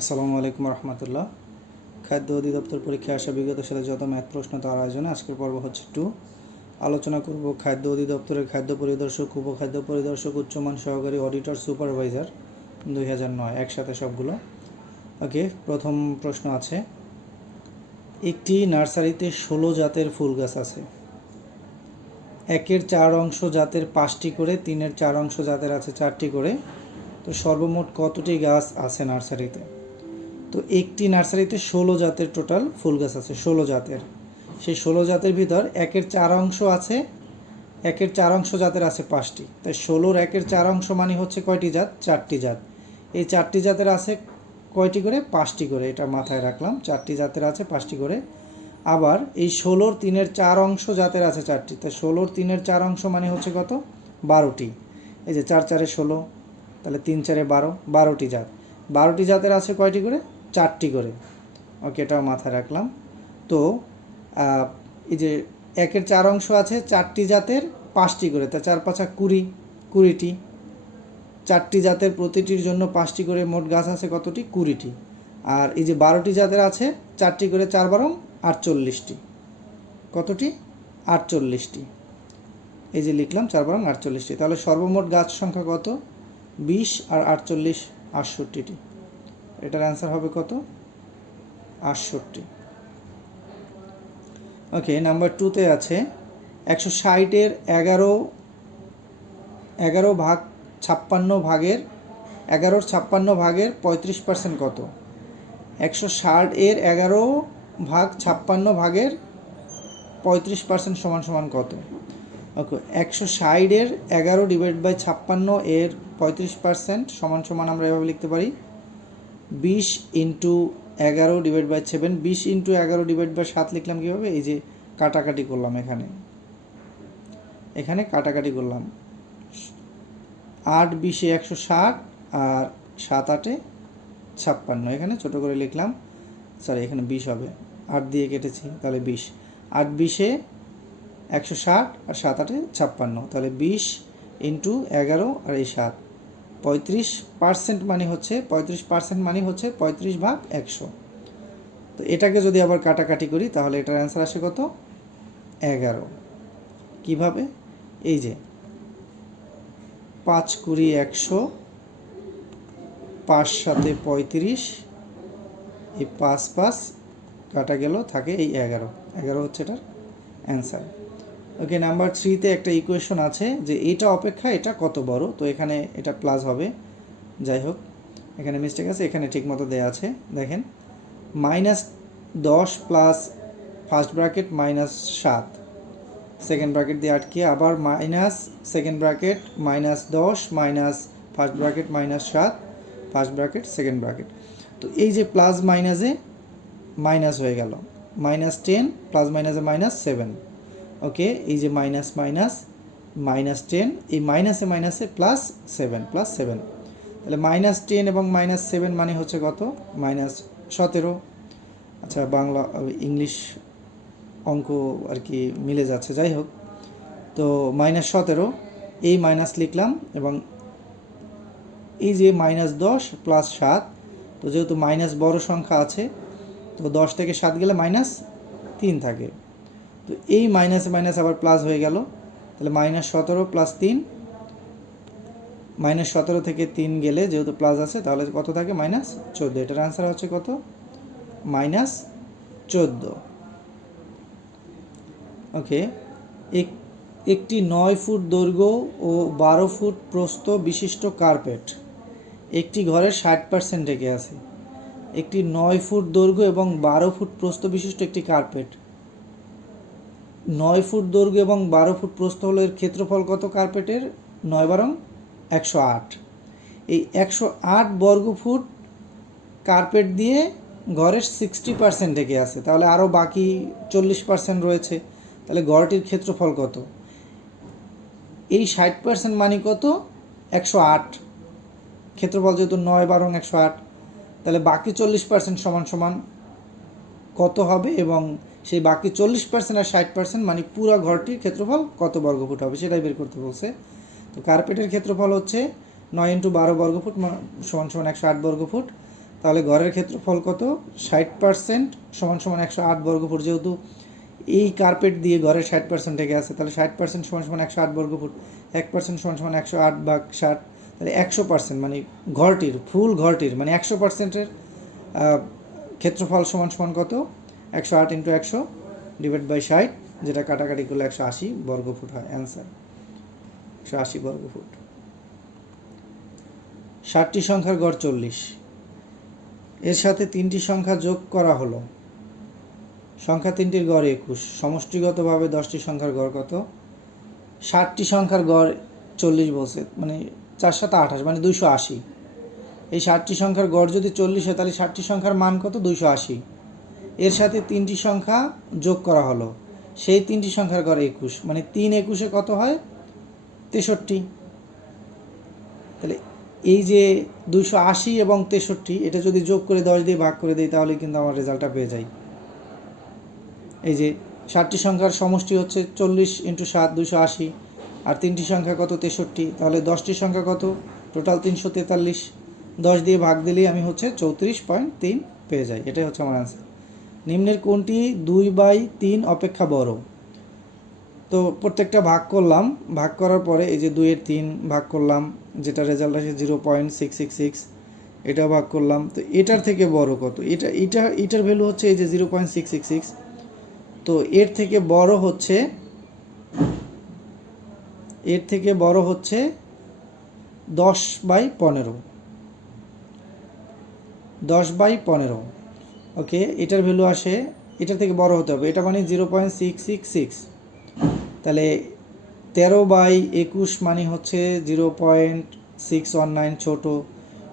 আসসালামু আলাইকুম রহমতুল্লাহ। খাদ্য অধিদপ্তর পরীক্ষা আসা বিগত সালে যত ম্যাথ প্রশ্ন তার আয়োজনে আজকের পর্ব হচ্ছে টু আলোচনা করব খাদ্য অধিদপ্তরের খাদ্য পরিদর্শক, উপখাদ্য পরিদর্শক, উচ্চমান সহকারী অডিটর সুপারভাইজার দুই হাজার নয়, একসাথে সবগুলো। ওকে, প্রথম প্রশ্ন আছে, একটি নার্সারিতে ষোলো জাতের ফুল গাছ আছে। একের চার অংশ জাতের পাঁচটি করে, তিনের চার অংশ জাতের আছে চারটি করে। তো সর্বমোট কতটি গাছ আছে নার্সারিতে? তো একটি নার্সারিতে ষোলো জাতের টোটাল ফুল গাছ আছে, ষোলো জাতের। সেই ষোলো জাতের ভিতর একের চার অংশ আছে, একের চার অংশ জাতের আছে পাঁচটি। তাই ষোলোর একের চার অংশ মানে হচ্ছে কয়টি জাত? চারটি জাত। এই চারটি জাতের আছে কয়টি করে? পাঁচটি করে, এটা মাথায় রাখলাম। চারটি জাতের আছে, পাঁচটি করে। আবার এই ষোলোর তিনের চার অংশ জাতের আছে চারটি। তাই ষোলোর তিনের চার অংশ মানে হচ্ছে কত? বারোটি। এই যে চার চারে ষোলো, তাহলে তিন চারে বারো, বারোটি জাত। বারোটি জাতের আছে কয়টি করে? চারটি করে। ওকে এটাও মাথায় রাখলাম। তো এই যে একের চার অংশ আছে, চারটি জাতের পাঁচটি করে। তা চার পাঁচা কুড়ি, কুড়িটি। চারটি জাতের প্রতিটির জন্য পাঁচটি করে মোট গাছ আছে কতটি? কুড়িটি। আর এই যে বারোটি জাতের আছে, চারটি করে চার বারং, আটচল্লিশটি। কতটি? আটচল্লিশটি। এই যে লিখলাম, চার বারং, আটচল্লিশটি। তাহলে সর্বমোট গাছ সংখ্যা কত? বিশ আর আটচল্লিশ, আটষট্টিটি। এটার অ্যান্সার হবে কত? আটষট্টি। ওকে নাম্বার টুতে আছে, একশো ষাটের এগারো এগারো ভাগ ছাপ্পান্ন ভাগের, এগারোর ছাপ্পান্ন ভাগের পঁয়ত্রিশ পার্সেন্ট কত? একশো ষাট এর এগারো ভাগ ছাপ্পান্ন ভাগের পঁয়ত্রিশ পার্সেন্ট সমান সমান কত? ওকে একশো ষাটের এগারো ডিভাইড বাই ছাপ্পান্ন এর পঁয়ত্রিশ পার্সেন্ট সমান সমান আমরা এভাবে লিখতে পারি। বিশ ইন্টু এগারো ডিভাইড বাই সেভেন বিশ ইন্টু এগারো ডিভাইড বাই সাত লিখলাম কীভাবে? এই যে কাটাকাটি করলাম এখানে। এখানে কাটাকাটি করলাম। আট বিশে একশো ষাট আর সাত আটে ছাপ্পান্ন। এখানে ছোট করে লিখলাম। সরি এখানে বিশ হবে। আট দিয়ে কেটেছি, তাহলে বিশ। আট বিশে একশো ষাট আর সাত আটে ছাপ্পান্ন। তাহলে বিশ ইন্টু এগারো আর এই সাত। পঁয়ত্রিশ পার্সেন্ট মানে হচ্ছে, পঁয়ত্রিশ পার্সেন্ট মানে হচ্ছে পঁয়ত্রিশ ভাগ একশো। তো এটাকে যদি আবার কাটাকাটি করি, তাহলে এটার অ্যান্সার আসে কত? এগারো। কীভাবে? এই যে, পাঁচ কুড়ি একশো, পাঁচ সাথে পঁয়ত্রিশ, এই পাঁচ পাঁচ কাটা গেল, থাকে এই এগারো। এগারো হচ্ছে এটার অ্যান্সার ওকে নাম্বার থ্রিতে একটা ইকুয়েশন আছে যে এটা অপেক্ষা, এটা কত বড়? তো এখানে এটা প্লাস হবে। যাই হোক, এখানে মিস্টেক আছে, এখানে ঠিক মতো দেওয়া আছে। দেখেন মাইনাস দশ প্লাস ফার্স্ট ব্র্যাকেট মাইনাস সাত। সেকেন্ড ব্র্যাকেট দিয়ে আটকে আবার মাইনাস সেকেন্ড ব্র্যাকেট মাইনাস দশ মাইনাস ফার্স্ট ব্র্যাকেট মাইনাস সাত ফার্স্ট ব্র্যাকেট সেকেন্ড ব্র্যাকেট তো এই যে প্লাস মাইনাসে মাইনাস হয়ে গেল। মাইনাস টেন প্লাস মাইনাসে মাইনাস সেভেন ওকে, এই যে মাইনাস মাইনাস মাইনাস টেন এই মাইনাসে মাইনাসে প্লাস সেভেন প্লাস সেভেন তাহলে মাইনাস টেন এবং মাইনাস সেভেন মানে হচ্ছে কত? মাইনাস সতেরো। আচ্ছা বাংলা ইংলিশ অঙ্ক আর কি মিলে যাচ্ছে, যাই হোক। তো মাইনাস সতেরো, এই মাইনাস লিখলাম এবং এই যে মাইনাস দশ প্লাস সাত, তো যেহেতু মাইনাস বড় সংখ্যা আছে, তো দশ থেকে সাত গেলে মাইনাস তিন থাকে। তো এই মাইনাসে মাইনাস আবার প্লাস হয়ে গেল। তাহলে মাইনাস সতেরো প্লাস তিন। মাইনাস সতেরো থেকে তিন গেলে যেহেতু প্লাস আছে, তাহলে কত থাকে? মাইনাস চোদ্দ। এটার অ্যান্সার হচ্ছে কত? মাইনাস চোদ্দ। ওকে এক একটি নয় ফুট দৈর্ঘ্য ও বারো ফুট প্রস্থ বিশিষ্ট কার্পেট একটি ঘরের ষাট পার্সেন্ট ঢেকে আছে। একটি নয় ফুট দৈর্ঘ্য এবং বারো ফুট প্রস্থ বিশিষ্ট একটি কার্পেট নয় ফুট দৈর্ঘ্য এবং বারো ফুট প্রস্থ হলো এর ক্ষেত্রফল কত কার্পেটের? নয় বারং একশো আট। এই একশো আট বর্গ ফুট কার্পেট দিয়ে ঘরের সিক্সটি পার্সেন্ট ঢেকে আছে। তাহলে আরও বাকি চল্লিশ পার্সেন্ট রয়েছে। তাহলে ঘরটির ক্ষেত্রফল কত? এই ষাট পার্সেন্ট মানে কত? একশো আট। ক্ষেত্রফল যেহেতু নয় বারং একশো আট, তাহলে বাকি চল্লিশ পার্সেন্ট সমান সমান কত হবে এবং সেই বাকি চল্লিশ পার্সেন্ট আর ষাট পার্সেন্ট মানে পুরো ঘরটির ক্ষেত্রফল কত বর্গফুট হবে সেটাই বের করতে বলছে। তো কার্পেটের ক্ষেত্রফল হচ্ছে নয় ইন্টু বারো বর্গফুট সমান সমান একশো আট বর্গফুট। তাহলে ঘরের ক্ষেত্রফল কত? ষাট পার্সেন্ট সমান সমান একশো আট বর্গফুট। যেহেতু এই কার্পেট দিয়ে ঘরের ষাট পার্সেন্ট থেকে আছে, তাহলে ষাট পার্সেন্ট সমান সমান একশো আট বর্গফুট। এক পার্সেন্ট সমান সমান একশো আট ভাগ ষাট, তাহলে একশো পার্সেন্ট মানে ঘরটির, ফুল ঘরটির মানে একশো পার্সেন্টের ক্ষেত্রফল সমান সমান কত? একশো আট ইন্টু একশো ডিভাইড বাই ষাট, যেটা কাটাকাটি করলে একশো আশি বর্গফুট হয় অ্যান্সার একশো আশি বর্গফুট। ষাটটি সংখ্যার গড় চল্লিশ। এর সাথে তিনটি সংখ্যা যোগ করা হলো। সংখ্যা তিনটির গড় একুশ। সমষ্টিগতভাবে দশটি সংখ্যার গড় কত? ষাটটি সংখ্যার গড় চল্লিশ বলছে মানে চার সাথে আঠাশ মানে দুইশো আশি। এই ষাটটি সংখ্যার গড় যদি চল্লিশ হয়, তাহলে ষাটটি সংখ্যার মান কত? দুইশো আশি। এর সাথে তিনটি সংখ্যা যোগ করা হলো। সেই তিনটি সংখ্যার গড় একুশ। মানে তিন একুশে কত হয়? তেষট্টি। তাহলে এই যে দুশো আশি এবং তেষট্টি, এটা যদি যোগ করে দশ দিয়ে ভাগ করে দিই, তাহলে কিন্তু আমার রেজাল্টটা পেয়ে যাই। এই যে ষাটটি সংখ্যার সমষ্টি হচ্ছে চল্লিশ ইন্টু সাত দুশো আশি। আর তিনটি সংখ্যা কত? তেষট্টি। তাহলে দশটি সংখ্যা কত? টোটাল তিনশো তেতাল্লিশ। দশ দিয়ে ভাগ দিলেই আমি হচ্ছে চৌত্রিশ পয়েন্ট তিন পেয়ে যাই। এটাই হচ্ছে আমার অ্যান্সার নিম্নের কোনটি দুই বাই তিন অপেক্ষা বড়। তো প্রত্যেকটা ভাগ করলাম, ভাগ করার পরে এই যে দুইয়ের তিন ভাগ করলাম, যেটা রেজাল্ট আসে zero point six six six এটা ভাগ করলাম। তো এটার থেকে বড় কত? এটা এটা, এটার ভ্যালু হচ্ছে এই যে zero point six six six তো এর থেকে বড় হচ্ছে, এর থেকে বড় হচ্ছে দশ বাই পনেরো। দশ বাই পনেরো। ওকে, এটার ভ্যালু আসে, এটার থেকে বড় হতে হবে। এটা মানে জিরো পয়েন্ট সিক্স সিক্স তাহলে তেরো বাই একুশ মানে হচ্ছে zero point six one nine ছোটো।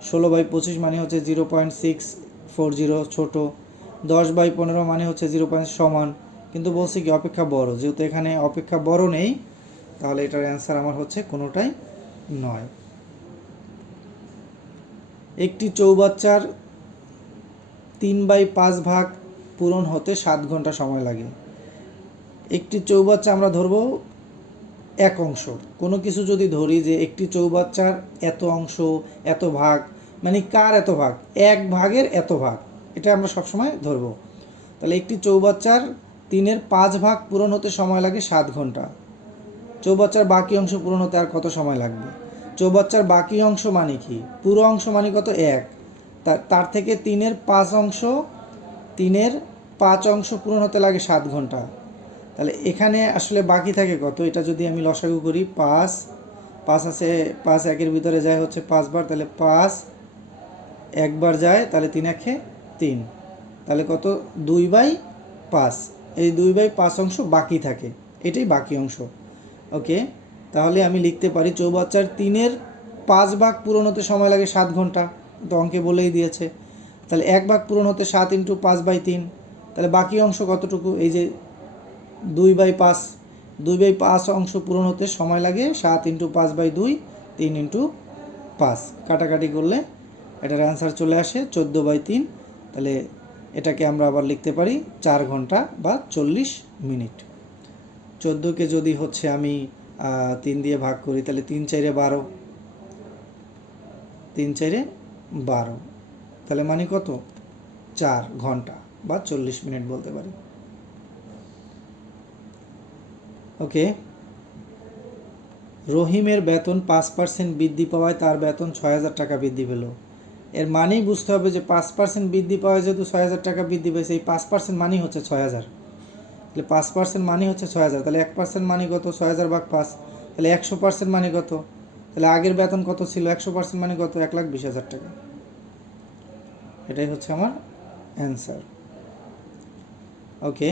ষোলো বাই পঁচিশ মানে হচ্ছে zero point six four zero ছোটো। দশ বাই পনেরো মানে হচ্ছে জিরো পয়েন্ট সমান। কিন্তু বলছি কি, অপেক্ষা বড়। যেহেতু এখানে অপেক্ষা বড় নেই, তাহলে এটার অ্যান্সার আমার হচ্ছে কোনোটাই নয়। একটি চৌবাচ্চার তিন বাই পাঁচ ভাগ পূরণ হতে সাত ঘণ্টা সময় লাগে। একটি চৌবাচ্চা আমরা ধরবো এক অংশ। কোনো কিছু যদি ধরি যে একটি চৌবাচ্চার এত অংশ, এত ভাগ মানে কার এত ভাগ? এক ভাগের এত ভাগ। এটা আমরা সবসময় ধরবো। তাহলে একটি চৌবাচ্চার তিনের পাঁচ ভাগ পূরণ হতে সময় লাগে সাত ঘণ্টা। চৌবাচ্চার বাকি অংশ পূরণ হতে আর কত সময় লাগবে? চৌবাচ্চার বাকি অংশ মানে কি? পুরো অংশ মানে কত? এক। তার থেকে তিনের পাঁচ অংশ, তিনের পাঁচ অংশ পূরণ হতে লাগে সাত ঘণ্টা। তাহলে এখানে আসলে বাকি থাকে কত? এটা যদি আমি লসাগু করি, পাঁচ পাঁচ আছে, পাঁচ একের ভিতরে যায় হচ্ছে পাঁচবার তাহলে পাঁচ একবার যায়, তাহলে তিন একে তিন। তাহলে কত? দুই বাই পাঁচ। এই দুই বাই পাঁচ অংশ বাকি থাকে। এটাই বাকি অংশ। ওকে? তাহলে আমি লিখতে পারি, চৌবাচ্চার তিনের পাঁচ ভাগ পূরণ হতে সময় লাগে সাত ঘণ্টা। তো অঙ্কে বলেই দিয়েছে। তাহলে এক ভাগ পূরণ হতে সাত ইন্টু পাঁচ বাই তিন। তাহলে বাকি অংশ কতটুকু? এই যে দুই বাই পাঁচ, দুই বাই পাঁচ অংশ পূরণ হতে সময় লাগে সাত ইন্টু পাঁচ বাই দুই, তিন ইন্টু পাঁচ। কাটাকাটি করলে এটার অ্যান্সার চলে আসে চোদ্দ বাই তিন। তাহলে এটাকে আমরা আবার লিখতে পারি চার ঘণ্টা বা চল্লিশ মিনিট। চোদ্দোকে যদি হচ্ছে আমি তিন দিয়ে ভাগ করি, তাহলে তিন চাইরে বারো। তিন চাইরে বারো। তাহলে মানে কত? চার ঘণ্টা বা চল্লিশ মিনিট বলতে পারি। ওকে। রহিমের বেতন পাঁচ পার্সেন্ট বৃদ্ধি পাওয়ায় তার বেতন ছয় হাজার টাকা বৃদ্ধি পেল। এর মানেই বুঝতে হবে যে পাঁচ পার্সেন্ট বৃদ্ধি পাওয়ায় যেহেতু ছয় হাজার টাকা বৃদ্ধি পেয়েছে, এই পাঁচ পার্সেন্ট মানেই হচ্ছে ছয় হাজার। তাহলে পাঁচ পার্সেন্ট মানি হচ্ছে ছয় হাজার। তাহলে এক পার্সেন্ট মানি কত? ছয় হাজার ভাগ পাঁচ। তাহলে একশো পার্সেন্ট মানি কত? তাহলে আগের বেতন কত ছিল? একশো পার্সেন্ট মানে কত? এক লাখ বিশ হাজার টাকা। এটাই হচ্ছে আমার অ্যান্সার ওকে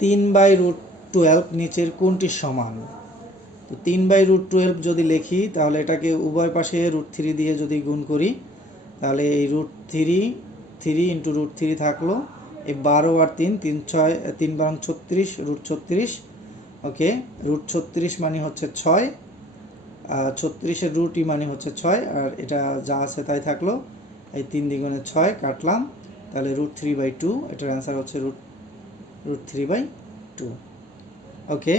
তিন বাই রুট টুয়েলভ নিচের কোনটির সমান? তো তিন বাই রুট টুয়েলভ যদি লিখি, তাহলে এটাকে উভয় পাশে রুট থ্রি দিয়ে যদি গুণ করি, তাহলে এই root three three into root three থাকল। এই বারো আর তিন তিন ছয়, তিন বারং ছত্রিশ রুট ছত্রিশ। ওকে রুট ছত্রিশ মানে হচ্ছে ছয় ছত্রিশের রুটই মানে হচ্ছে ছয়, আর এটা যা আছে তাই থাকল। এই তিন দ্বিগুণে ছয় কাটলাম, তাহলে রুট থ্রি বাই টু এটার অ্যান্সার হচ্ছে root root three by two okay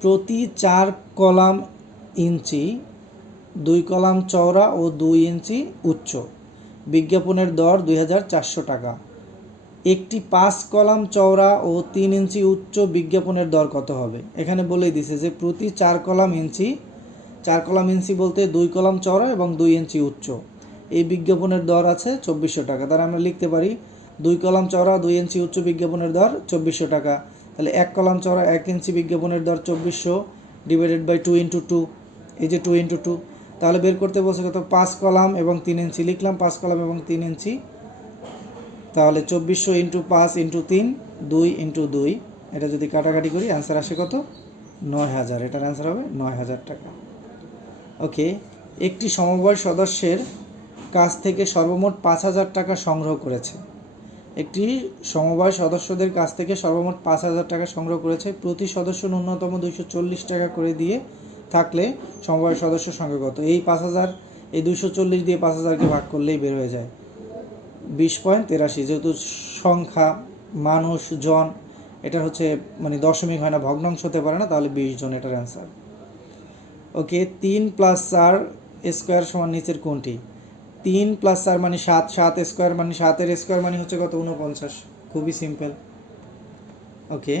প্রতি চার কলাম ইঞ্চি, দুই কলাম চওড়া ও দুই ইঞ্চি উচ্চ। বিজ্ঞাপনের দর দুই হাজার চারশো টাকা। একটি পাঁচ কলাম চওড়া ও তিন ইঞ্চি উচ্চ বিজ্ঞাপনের দর কত হবে? এখানে বলেই দিছে যে প্রতি চার কলাম ইঞ্চি চার কলাম ইঞ্চি বলতে দুই কলাম চড়া এবং দুই ইঞ্চি উচ্চ। এই বিজ্ঞাপনের দর আছে চব্বিশশো টাকা। তাহলে আমরা লিখতে পারি, দুই কলাম চড়া দুই ইঞ্চি উচ্চ বিজ্ঞাপনের দর চব্বিশশো টাকা। তাহলে এক কলাম চড়া এক ইঞ্চি বিজ্ঞাপনের দর চব্বিশশো divided by two into two এই যে টু ইন্টু টু তাহলে বের করতে বলছে কত? পাঁচ কলাম এবং তিন ইঞ্চি। লিখলাম পাঁচ কলাম এবং তিন ইঞ্চি। তাহলে চব্বিশশো ইন্টু পাঁচ ইন্টু তিন, দুই ইন্টু দুই। এটা যদি কাটাকাটি করি অ্যান্সার আসে কত? নয় হাজার। এটার অ্যান্সার হবে নয় হাজার টাকা। ওকে, একটি সমবায় সদস্যের কাছ থেকে সর্বমোট পাঁচ হাজার টাকা সংগ্রহ করেছে। একটি সমবায় সদস্যদের কাছ থেকে সর্বমোট পাঁচ হাজার টাকা সংগ্রহ করেছে। প্রতি সদস্য ন্যূনতম দুইশো চল্লিশ টাকা করে দিয়ে থাকলে সমবায় সদস্য সংখ্যা কত? এই পাঁচ হাজার, এই দুইশো চল্লিশ দিয়ে পাঁচ হাজারকে ভাগ করলেই বের হয়ে যায়। বিশ পয়েন্ট তেরাশি, যেহেতু সংখ্যা, মানুষ, জন এটা হচ্ছে মানে দশমিক হয় না, ভগ্নাংশ হতে পারে না, তাহলে বিশ জন এটার অ্যান্সার ওকে, তিন প্লাস চার স্কোয়ার সমান নিচের কোনটি? তিন প্লাস চার মানে সাত সাত স্কোয়ার মানে সাতের স্কোয়ার মানে হচ্ছে কত? উনপঞ্চাশ খুবই সিম্পল। ওকে,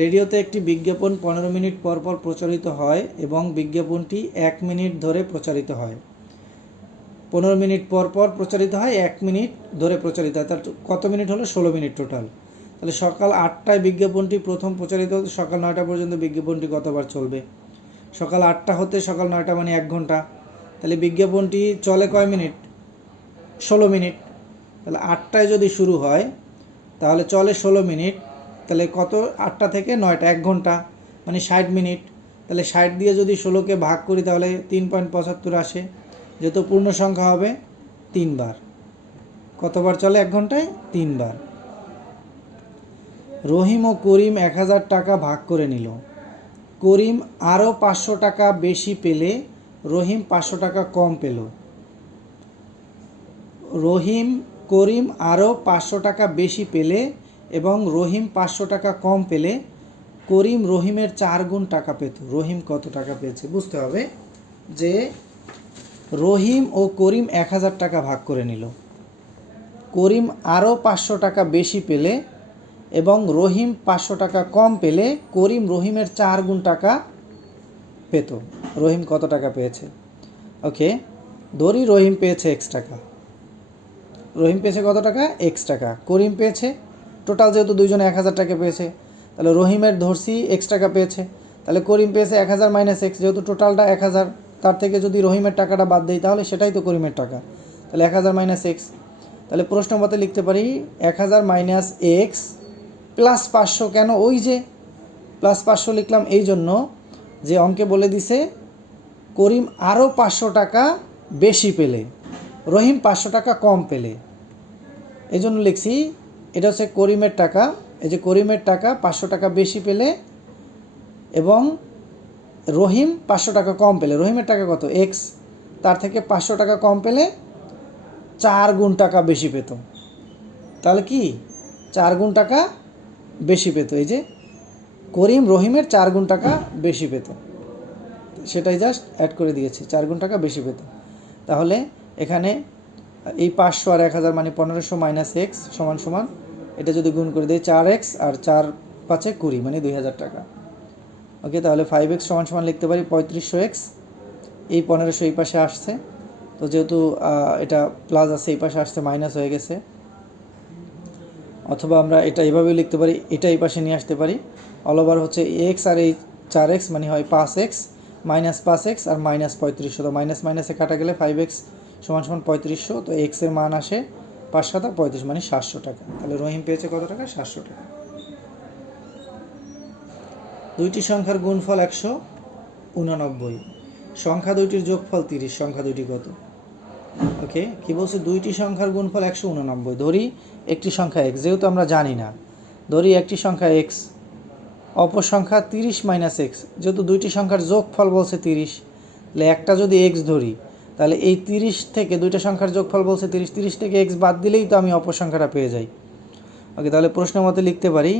রেডিওতে একটি বিজ্ঞাপন পনেরো মিনিট পর পর প্রচারিত হয় এবং বিজ্ঞাপনটি এক মিনিট ধরে প্রচারিত হয়। পনেরো মিনিট পর পর প্রচারিত হয়, এক মিনিট ধরে প্রচারিত হয়। তার কত মিনিট হলো? ষোলো মিনিট টোটাল তাহলে সকাল আটটায় বিজ্ঞাপনটি প্রথম প্রচারিত সকাল নয়টা পর্যন্ত বিজ্ঞাপনটি কতবার চলবে? সকাল আটটা হতে সকাল নয়টা মানে এক ঘণ্টা। তাহলে বিজ্ঞাপনটি চলে কয় মিনিট? ষোলো মিনিট। তাহলে আটটায় যদি শুরু হয়, তাহলে চলে ষোলো মিনিট। তাহলে কত? আটটা থেকে নয়টা, এক ঘণ্টা মানে ষাট মিনিট। তাহলে ষাট দিয়ে যদি ষোলোকে ভাগ করি, তাহলে তিন পয়েন্ট পঁচাত্তর আসে। যেহেতু পূর্ণ সংখ্যা হবে তিনবার। কতবার চলে এক ঘন্টায়? তিনবার। রহিম ও করিম এক হাজার টাকা ভাগ করে নিল। করিম আরও পাঁচশো টাকা বেশি পেলে রহিম পাঁচশো টাকা কম পেল। রহিম, করিম আরও পাঁচশো টাকা বেশি পেলে এবং রহিম পাঁচশো টাকা কম পেলে করিম রহিমের চার গুণ টাকা পেত। রহিম কত টাকা পেয়েছে বুঝতে হবে? যে রহিম ও করিম এক হাজার টাকা ভাগ করে নিল। করিম আরও পাঁচশো টাকা বেশি পেলে এবং রহিম পাঁচশো টাকা কম পেলে করিম রহিমের চার গুণ টাকা পেত। রহিম কত টাকা পেয়েছে? ওকে ধরি রহিম পেয়েছে এক্স টাকা। রহিম পেয়েছে কত টাকা? এক্স টাকা। করিম পেয়েছে, টোটাল যেহেতু দুইজনে এক হাজার টাকা পেয়েছে, তাহলে রহিমের ধরছি এক্স টাকা পেয়েছে, তাহলে করিম পেয়েছে এক হাজার মাইনাস এক্স যেহেতু টোটালটা এক হাজার, তার থেকে যদি রহিমের টাকাটা বাদ দেই, তাহলে সেটাই তো করিমের টাকা। তাহলে এক হাজার মাইনাস এক্স তাহলে প্রশ্ন মতে লিখতে পারি, এক হাজার মাইনাস এক্স প্লাস পাঁচশো কেন? ওই যে প্লাস পাঁচশো লিখলাম এই জন্য যে অঙ্কে বলে দিছে, করিম আরও পাঁচশো টাকা বেশি পেলে, রহিম পাঁচশো টাকা কম পেলে। এই জন্য লিখছি, এটা হচ্ছে করিমের টাকা। এই যে করিমের টাকা পাঁচশো টাকা বেশি পেলে এবং রহিম পাঁচশো টাকা কম পেলে। রহিমের টাকা কত? এক্স তার থেকে পাঁচশো টাকা কম পেলে চার গুণ টাকা বেশি পেত। তাহলে কি? চার গুণ টাকা বেশি পেত। এই যে করিম রহিমের চার গুণ টাকা বেশি পেত। সেটাই জাস্ট অ্যাড করে দিয়েছি, চার গুণ টাকা বেশি পেত। তাহলে এখানে এই পাঁচশো আর এক হাজার মানে পনেরোশো মাইনাস এক্স সমান সমান, এটা যদি গুণ করে দিই চার এক্স আর চার পাঁচে কুড়ি মানে দুই হাজার টাকা। ওকে তাহলে ফাইভ এক্স সমান সমান লিখতে পারি পঁয়ত্রিশশো এক্স এই পনেরোশো এই পাশে আসছে। তো যেহেতু এটা প্লাস আছে, এই পাশে আসছে মাইনাস হয়ে গেছে। অথবা আমরা এটা এভাবেও লিখতে পারি এটা এই পাশে নিয়ে আসতে পারি। অল ওভার হচ্ছে এক্স আর এই চার এক্স মানে হয় পাঁচ এক্স মাইনাস পাঁচ এক্স আর মাইনাস পঁয়ত্রিশশো। তো মাইনাস মাইনাসে কাটা গেলে ফাইভ এক্স সমান সমান পঁয়ত্রিশশো, তো এক্সের মান আসে পাঁচ সাতা পঁয়ত্রিশ মানে সাতশো টাকা। তাহলে রহিম পেয়েছে কত টাকা? সাতশো টাকা। দুইটি সংখ্যার গুণফল একশো উননব্বই। সংখ্যা দুইটির যোগফল তিরিশ, সংখ্যা দুইটি কত? ওকে কি বলছে? দুইটি সংখ্যার গুণফল একশো উননব্বই। ধরি একটি সংখ্যা এক্স যেহেতু আমরা জানি না। ধরি একটি সংখ্যা এক্স অপর সংখ্যা তিরিশ মাইনাস এক্স যেহেতু দুইটি সংখ্যার যোগফল বলছে তিরিশ, তাহলে একটা যদি এক্স ধরি, তাহলে এই তিরিশ থেকে দুইটা সংখ্যার যোগফল বলছে তিরিশ। তিরিশ থেকে এক্স বাদ দিলেই তো আমি অপর সংখ্যাটা পেয়ে যাই। ওকে তাহলে প্রশ্ন মতে লিখতে পারি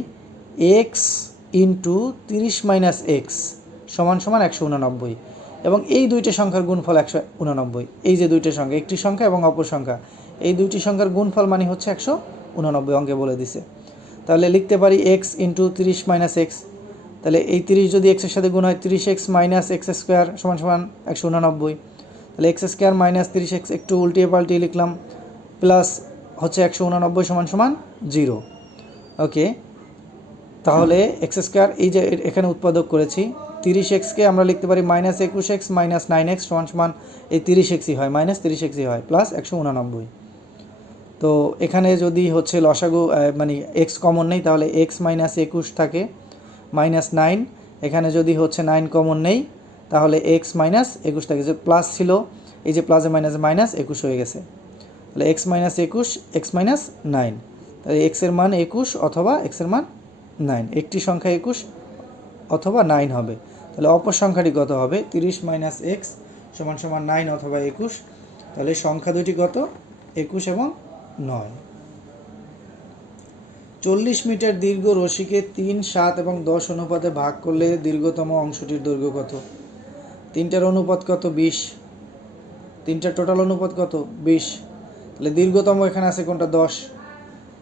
এক্স ইন্টু তিরিশ মাইনাস এক্স সমান সমান একশো উননব্বই। এবং এই দুইটি সংখ্যার গুণফল একশো উননব্বই। এই যে দুইটি সংখ্যা, একটি সংখ্যা এবং অপর সংখ্যা, এই দুইটি সংখ্যার গুণফল মানে হচ্ছে একশো উননব্বই অঙ্কে বলে দিছে। তাহলে লিখতে পারি এক্স ইন্টু তিরিশ মাইনাস এক্স তাহলে এই তিরিশ যদি এক্সের সাথে গুণ হয়, তিরিশ এক্স মাইনাস এক্স স্কোয়ার সমান সমান একশো উননব্বই, তাহলে এক্স স্কোয়ার মাইনাস তিরিশ এক্স একটু উল্টিয়ে পাল্টিয়ে লিখলাম প্লাস হচ্ছে একশো উননব্বই সমান সমান জিরো ওকে তাহলে এক্স স্কোয়ার এই যে এখানে উৎপাদক করেছি তিরিশ এক্সকে আমরা লিখতে পারি মাইনাস একুশ এক্স মাইনাস নাইন এক্স সমান সমান এই তিরিশ এক্সই হয় মাইনাস তিরিশ এক্সই হয় প্লাস একশো উননব্বই। তো এখানে যদি হচ্ছে লসাগু মানে এক্স কমন নেই, তাহলে এক্স মাইনাস একুশ থাকে মাইনাস নাইন এখানে যদি হচ্ছে নাইন কমন নেই, তাহলে এক্স মাইনাস একুশ থাকে, যে প্লাস ছিল, এই যে প্লাসে মাইনাসে মাইনাস একুশ হয়ে গেছে। তাহলে এক্স মাইনাস একুশ, এক্স মাইনাস নাইন তাহলে এক্সের মান একুশ অথবা এক্সের মান নাইন একটি সংখ্যা একুশ অথবা নাইন হবে। তাহলে অপর সংখ্যাটি কত হবে? তিরিশ মাইনাস এক্স সমান সমান নাইন অথবা একুশ। তাহলে সংখ্যা দুটি কত? একুশ এবং নয়। চল্লিশ মিটার দীর্ঘ রশিকে তিন, সাত এবং দশ অনুপাতে ভাগ করলে দীর্ঘতম অংশটির দৈর্ঘ্য কত? তিনটার অনুপাত কত? বিশ। তিনটার টোটাল অনুপাত কত? বিশ। তাহলে দীর্ঘতম এখানে আছে কোনটা? দশ।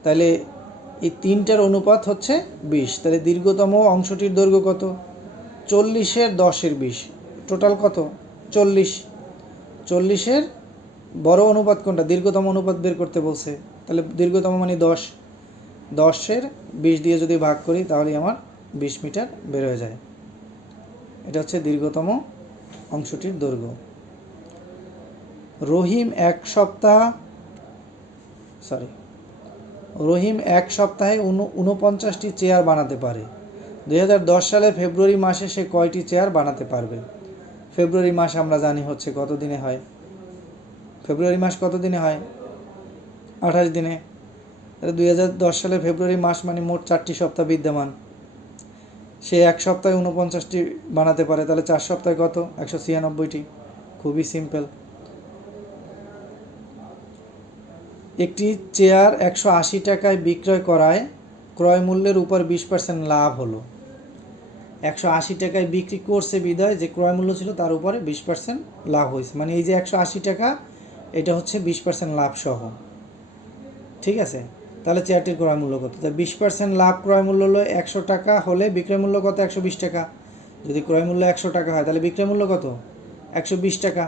তাহলে এই তিনটার অনুপাত হচ্ছে বিশ। তাহলে দীর্ঘতম অংশটির দৈর্ঘ্য কত? চল্লিশের দশের বিশ। টোটাল কত? চল্লিশ। চল্লিশের বড় অনুপাত কোনটা? দীর্ঘতম অনুপাত বের করতে বলছে। তাহলে দীর্ঘতম মানে দশ। দশের বিশ দিয়ে যদি ভাগ করি তাহলে আমার বিশ মিটার বের হয়ে যায়। এটা হচ্ছে দীর্ঘতম অংশটির দৈর্ঘ্য। রহিম এক সপ্তাহ সরি রহিম এক সপ্তাহে উন- উনপঞ্চাশটি চেয়ার বানাতে পারে। দুই হাজার দশ সালে ফেব্রুয়ারি মাসে সে কয়টি চেয়ার বানাতে পারবে? ফেব্রুয়ারি মাস আমরা জানি হচ্ছে কত দিনে হয়? ফেব্রুয়ারি মাস কত দিনে হয়? আঠাশ দিনে। দুই হাজার দশ সালে ফেব্রুয়ারি মাস মানে মোট চারটি সপ্তাহ বিদ্যমান। সে এক সপ্তাহে উনপঞ্চাশটি বানাতে পারে। তাহলে চার সপ্তাহে কত? একশো ছিয়ানব্বইটি। খুবই সিম্পল। একটি চেয়ার একশো আশি টাকায় বিক্রয় করায় ক্রয় মূল্যের উপর বিশ পার্সেন্ট লাভ হলো। একশো আশি টাকায় বিক্রি করছে বিদায়, যে ক্রয় মূল্য ছিল তার উপরে বিশ পার্সেন্ট লাভ হয়েছে। মানে এই যে একশো আশি টাকা, এটা হচ্ছে বিশ পার্সেন্ট লাভ সহ ঠিক আছে? তাহলে চেয়ারটির ক্রয় মূল্য কত? তা বিশ পার্সেন্ট লাভ ক্রয় মূল্য হলো একশো টাকা, হলে বিক্রয় মূল্য কত? একশো বিশ টাকা। যদি ক্রয় মূল্য একশো টাকা হয়, তাহলে বিক্রয় মূল্য কত? একশো বিশ টাকা।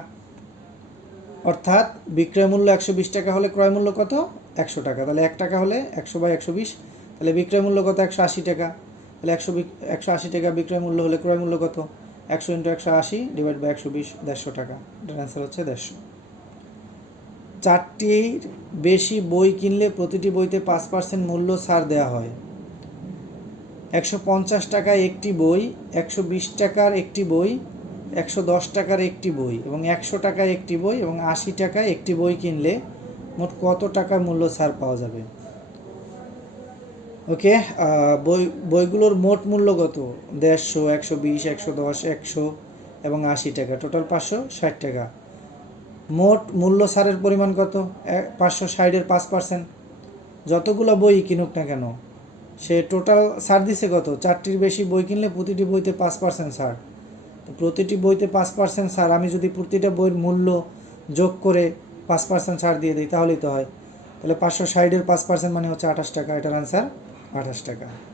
অর্থাৎ বিক্রয় মূল্য একশো বিশ টাকা হলে ক্রয় মূল্য কত? একশো টাকা। তাহলে এক টাকা হলে একশো বাই একশো বিশ, তাহলে বিক্রয় মূল্য কত? একশো আশি টাকা। তাহলে একশো একশো আশি টাকা বিক্রয় মূল্য হলে ক্রয় মূল্য কত? একশো ইন্টু একশো আশি ডিভাইড বাই একশো বিশ, দেড়শো টাকা। এটার অ্যান্সার হচ্ছে দেড়শো। চারটির বেশি বই কিনলে প্রতিটি বইতে পাঁচ পার্সেন্ট মূল্য ছাড় দেওয়া হয়। একশো পঞ্চাশ টাকায় একটি বই, একশো বিশ টাকার একটি বই, একশো দশ টাকার একটি বই এবং একশো টাকায় একটি বই এবং আশি টাকায় একটি বই কিনলে মোট কত টাকা মূল্য ছাড় পাওয়া যাবে? ওকে বই, বইগুলোর মোট মূল্য কত? দেড়শো, একশো বিশ, একশো দশ, একশো এবং আশি টাকা। টোটাল পাঁচশো ষাট টাকা। মোট মূল্য ছাড়ের পরিমাণ কত? পাঁচশো ষাটের পাঁচ পার্সেন্ট যতগুলো বই কিনুক না কেন, সে টোটাল ছাড় দিছে কত? চারটির বেশি বই কিনলে প্রতিটি বইতে পাঁচ পার্সেন্ট ছাড় প্রতিটি বইতে পাঁচ পার্সেন্ট ছাড় আমি যদি প্রতিটা বইয়ের মূল্য যোগ করে পাঁচ পার্সেন্ট ছাড় দিয়ে দিই, তাহলেই তো হয়। তাহলে পাঁচশো ষাটের পাঁচ পার্সেন্ট মানে হচ্ছে আঠাশ টাকা, এটার অ্যান্সার আঠাশ টাকা।